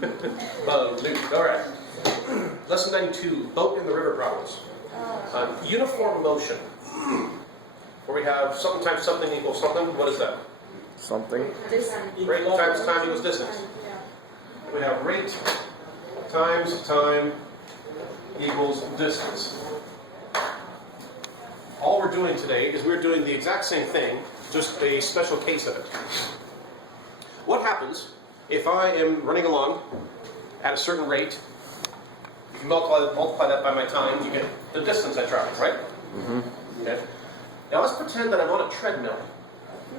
Luke. All right. Lesson 92, boat in the river problems. Uniform motion. Where we have something times something equals something. What is that? Something. Rate times time equals distance. We have rate times time equals distance. All we're doing today is we're doing the exact same thing, just a special case of it. What happens if I am running along at a certain rate? If you multiply that by my time, you get the distance I travel, right? Mm-hmm. Okay. Now let's pretend that I'm on a treadmill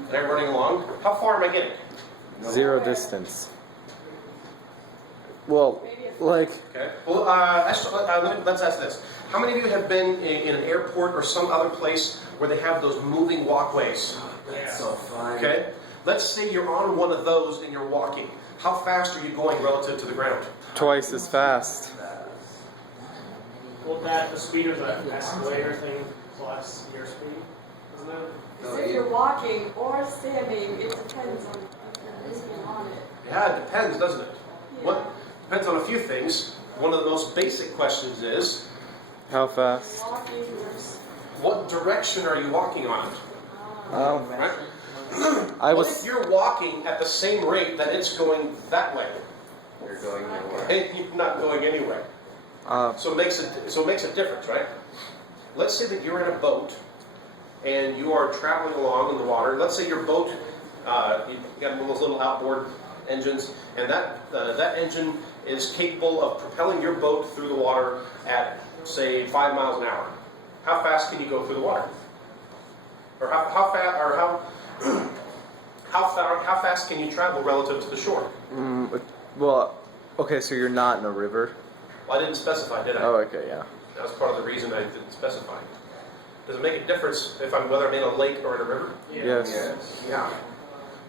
and I'm running along. How far am I getting? Zero distance. Well, like... Okay. Well, let's ask this. How many of you have been in an airport or some other place where they have those moving walkways? That's so fun. Okay. Let's say you're on one of those and you're walking. How fast are you going relative to the ground? Twice as fast. Well, that the speed of the escalator thing plus your speed, isn't it? So if you're walking or standing, it depends on if you're moving on it. Yeah, it depends, doesn't it? What depends on a few things. One of the most basic questions is, how fast? Walking what direction are you walking on it? Right? What if you're walking at the same rate that it's going that way? You're going nowhere. Hey, you're not going anywhere. So it makes a difference, right? Let's say that you're in a boat and you are traveling along in the water. Let's say your boat, you got one of those little outboard engines, and that engine is capable of propelling your boat through the water at, say, 5 miles an hour. How fast can you go through the water? Or how fast can you travel relative to the shore? Well, okay, so you're not in a river? Well, I didn't specify, did I? Oh, okay, yeah. That was part of the reason I didn't specify. Does it make a difference whether I'm in a lake or in a river? Yes. Yeah.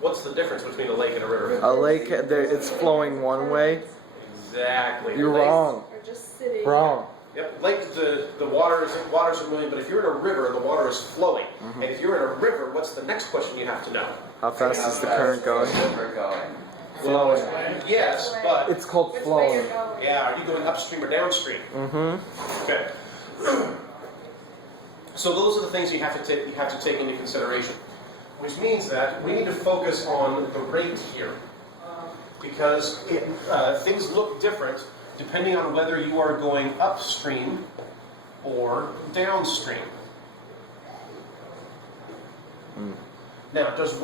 What's the difference between a lake and a river? A lake, it's flowing one way. Exactly. You're wrong. or just sitting. Wrong. Yep. Lake, the waters are moving, but if you're in a river, the water is flowing. And if you're in a river, what's the next question you have to know? How fast is the current going? Flowing. Yes, but It's called Which way flowing. you're going. yeah, are you going upstream or downstream? Mm-hmm. Okay. So those are the things you have to take into consideration, which means that we need to focus on the rate here, because things look different depending on whether you are going upstream or downstream. Now, does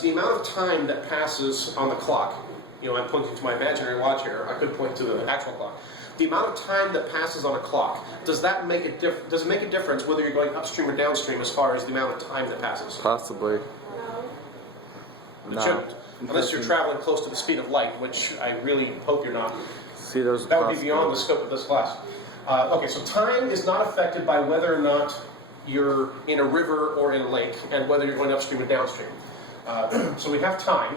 the amount of time that passes on the clock, I'm pointing to my imaginary watch here, I could point to the actual clock. The amount of time that passes on a clock, does it make a difference whether you're going upstream or downstream as far as the amount of time that passes? Possibly. It shouldn't. Unless you're traveling close to the speed of light, which I really hope you're not. See, those That would be beyond the scope of this class. Okay, so time is not affected by whether or not you're in a river or in a lake, and whether you're going upstream or downstream. So we have time,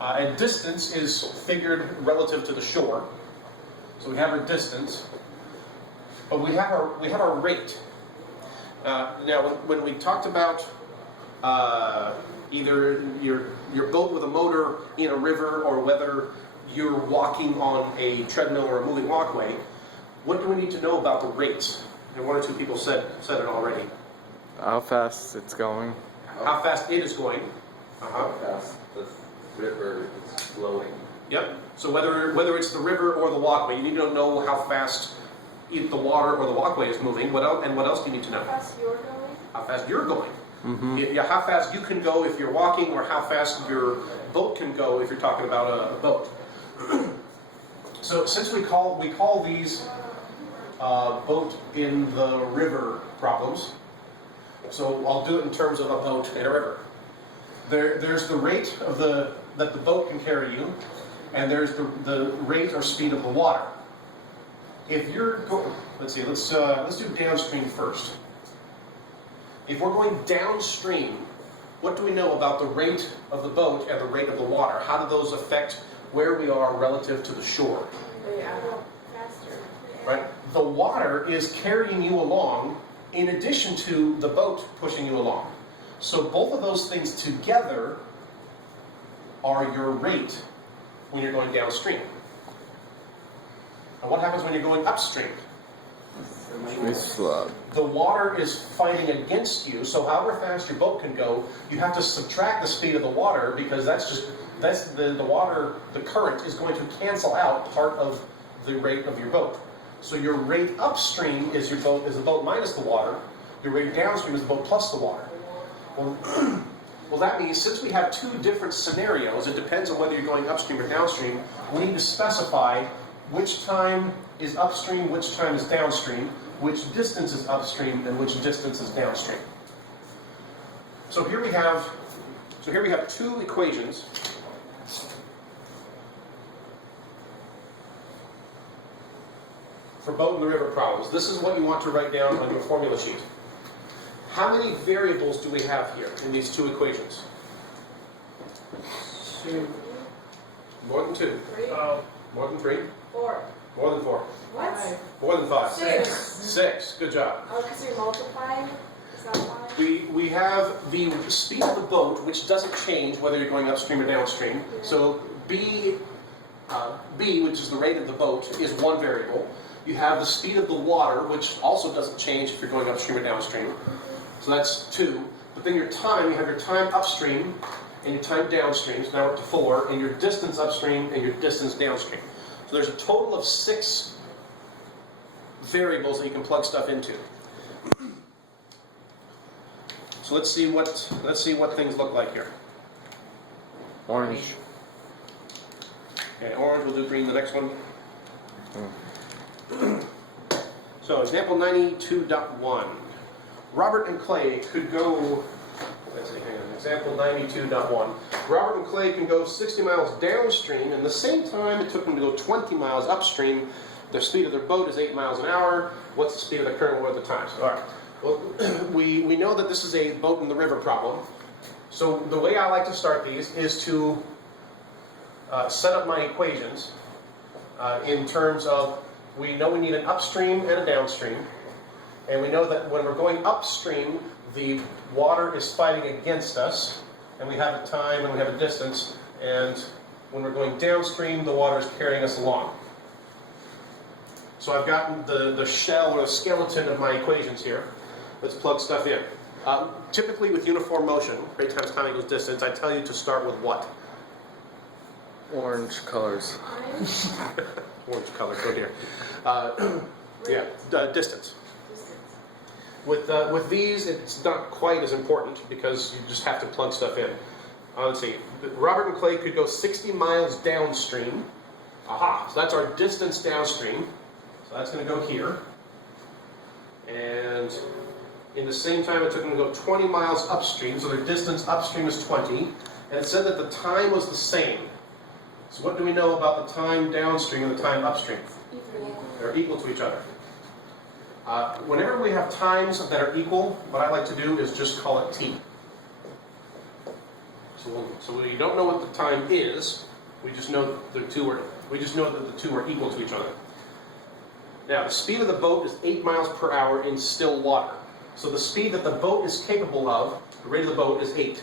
and distance is figured relative to the shore. So we have our distance, but we have our rate. Now, when we talked about either your boat with a motor in a river, or whether you're walking on a treadmill or a moving walkway, what do we need to know about the rate? And one or two people said it already. How fast it's going. How fast it is going. How fast the river is flowing. Yep. So whether it's the river or the walkway, you need to know how fast either the water or the walkway is moving. What else do you need to know? How fast you're going? How fast you're going. Mm-hmm. Yeah, how fast you can go if you're walking, or how fast your boat can go if you're talking about a boat. So since we call these boat in the river problems, so I'll do it in terms of a boat in a river. There's the rate of that the boat can carry you, and there's the rate or speed of the water. If you're let's do downstream first. If we're going downstream, what do we know about the rate of the boat and the rate of the water? How do those affect where we are relative to the shore? Faster. Right? The water is carrying you along in addition to the boat pushing you along. So both of those things together are your rate. when you're going downstream. And what happens when you're going upstream? It's slow. The water is fighting against you, so however fast your boat can go, you have to subtract the speed of the water because that's the water, the current is going to cancel out part of the rate of your boat. So your rate upstream is the boat minus the water. Your rate downstream is the boat plus the water. Well, that means since we have two different scenarios, it depends on whether you're going upstream or downstream, we need to specify which time is upstream, which time is downstream, which distance is upstream, and which distance is downstream. So here we have two equations. For boat and the river problems. This is what you want to write down on your formula sheet. How many variables do we have here in these two equations? 2. More than 2. 3, More than 3. 4. More than 4. What? More than 5. 6. 6. Good job. Oh, because you're multiplying? Is that why? We have the speed of the boat, which doesn't change whether you're going upstream or downstream. So B, which is the rate of the boat, is one variable. You have the speed of the water, which also doesn't change if you're going upstream or downstream. So that's 2. But then your time, you have your time upstream and your time downstream. So now we're up to 4. And your distance upstream and your distance downstream. So there's a total of 6 variables that you can plug stuff into. So let's see what things look like here. Orange. Okay, orange, we'll do green the next one. So example 92.1. Robert and Clay could go, let's see, hang on, example 92.1. Robert and Clay can go 60 miles downstream, and the same time it took them to go 20 miles upstream. The speed of their boat is 8 miles an hour. What's the speed of the current? What are the times? All right. Well, we know that this is a boat in the river problem. So the way I like to start these is to set up my equations in terms of, we know we need an upstream and a downstream. And we know that when we're going upstream, the water is fighting against us. And we have a time and we have a distance. And when we're going downstream, the water is carrying us along. So I've gotten the shell or the skeleton of my equations here. Let's plug stuff in. Typically with uniform motion, rate times time equals distance, I tell you to start with what? Orange colors. Orange color, oh dear. Distance. With these, it's not quite as important because you just have to plug stuff in. Let's see. Robert and Clay could go 60 miles downstream. Aha, so that's our distance downstream. So that's going to go here. And in the same time, it took them to go 20 miles upstream, so their distance upstream is 20. And it said that the time was the same. So what do we know about the time downstream and the time upstream? They're equal to each other. Whenever we have times that are equal, what I like to do is just call it t. So we don't know what the time is. We just know that the two are equal to each other. Now, the speed of the boat is 8 miles per hour in still water. So the speed that the boat is capable of, the rate of the boat, is 8.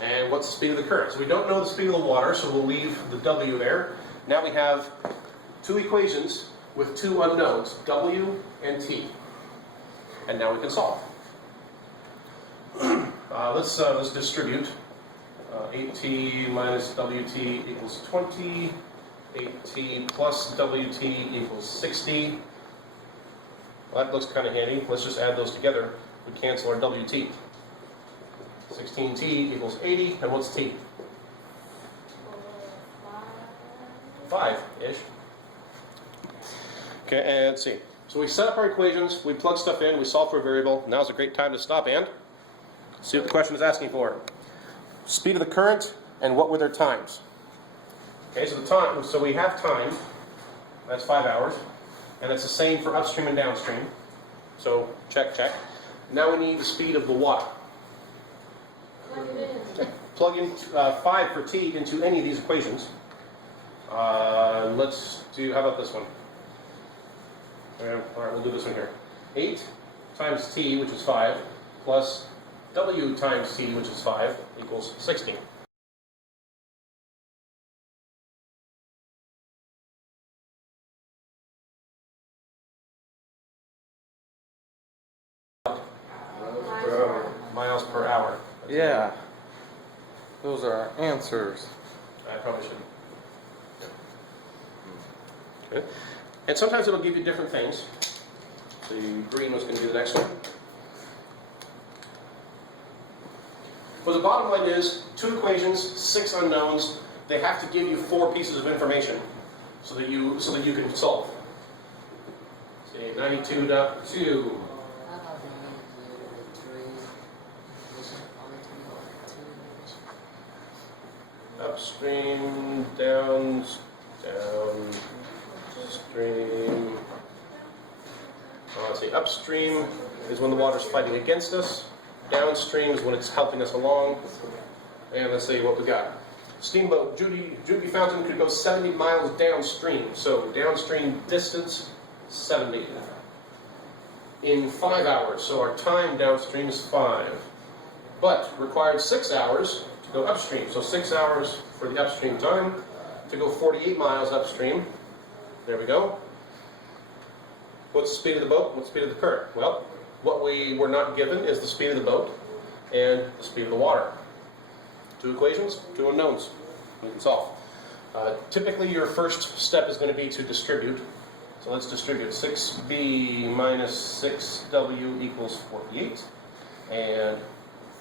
And what's the speed of the current? So we don't know the speed of the water, so we'll leave the W there. Now we have two equations with two unknowns, W and T. And now we can solve. Let's distribute. 8T minus WT equals 20. 8T plus WT equals 60. Well, that looks kind of handy. Let's just add those together. We cancel our WT. 16T equals 80. And what's T? 5-ish. Okay, and let's see. So we set up our equations, we plug stuff in, we solve for a variable. Now's a great time to stop and see what the question is asking for. Speed of the current and what were their times. Okay, so we have time, that's 5 hours, and it's the same for upstream and downstream. So check, check. Now we need the speed of the water. Plug it in. Plug in 5 for t into any of these equations. Let's do, how about this one? All right, we'll do this one here. 8 times t, which is 5, plus w times t, which is 5, equals 16. Those are our answers. I probably shouldn't. Okay. And sometimes it'll give you different things. So green was going to be the next one. Well, the bottom line is 2 equations, 6 unknowns. They have to give you 4 pieces of information so that you can solve. Say 92.2. How about the three equation, only two equation? Upstream, downstream. Let's see, upstream is when the water's fighting against us. Downstream is when it's helping us along. And let's see what we got. Steamboat Judy Fountain could go 70 miles downstream. So downstream distance, 70. In 5 hours. So our time downstream is 5. But required 6 hours to go upstream. So 6 hours for the upstream time to go 48 miles upstream. There we go. What's the speed of the boat? What's the speed of the current? Well, what we were not given is the speed of the boat and the speed of the water. 2 equations, 2 unknowns. We can solve. Typically, your first step is going to be to distribute. So let's distribute 6b minus 6w equals 48. And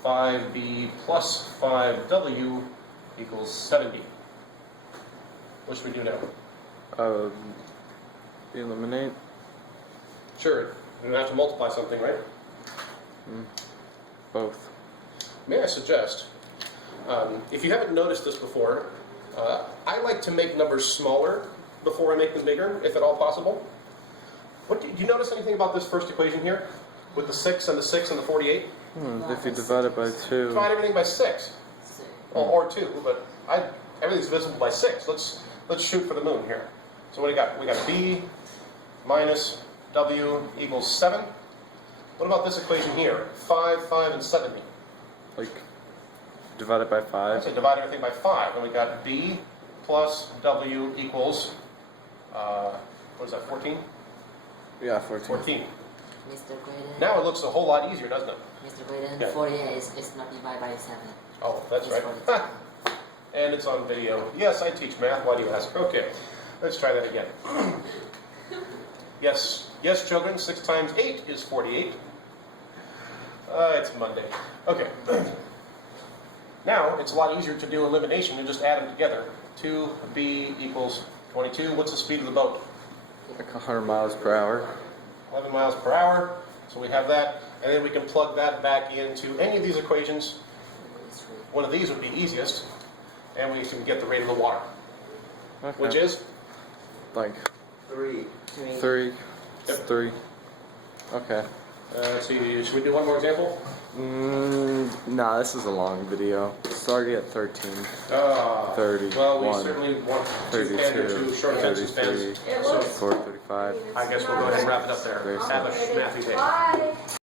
5b plus 5w equals 70. What should we do now? Eliminate. Sure, we don't have to multiply something, right? Both. May I suggest, if you haven't noticed this before, I like to make numbers smaller before I make them bigger, if at all possible. Do you notice anything about this first equation here? With the 6 and the 6 and the 48? If you divide it by 2. Divide everything by 6. Or 2, but everything's divisible by 6. Let's shoot for the moon here. So what do you got? We got b minus w equals 7. What about this equation here? 5, 5, and 70. Like, divide it by I 5. say divide everything by 5. And we got b plus w equals, what is that, 14? Yeah, 14. 14. Mr. Graydon. Now it looks a whole lot easier, doesn't it? Mr. Graydon, Yeah. 48 is not divided by 7. Oh, that's It's right. 42. And it's on video. Yes, I teach math. Why do you ask? Okay, let's try that again. Yes, children, 6 times 8 is 48. It's Monday. Okay. Now, it's a lot easier to do elimination and just add them together. 2b equals 22. What's the speed of the boat? Like 100 miles per hour. 11 miles per hour. So we have that. And then we can plug that back into any of these equations. One of these would be easiest. And we can get the rate of the water. Okay. Which is? Like 3. 3. Yep. 3. Okay. Let's see, should we do one more example? Nah, this is a long video. It's already at 13. 30. Well, we certainly want to pander to short attention 33, spans. It So looks 34, 35. I guess we'll go ahead and wrap it up there. Very Have a mathy day. Bye.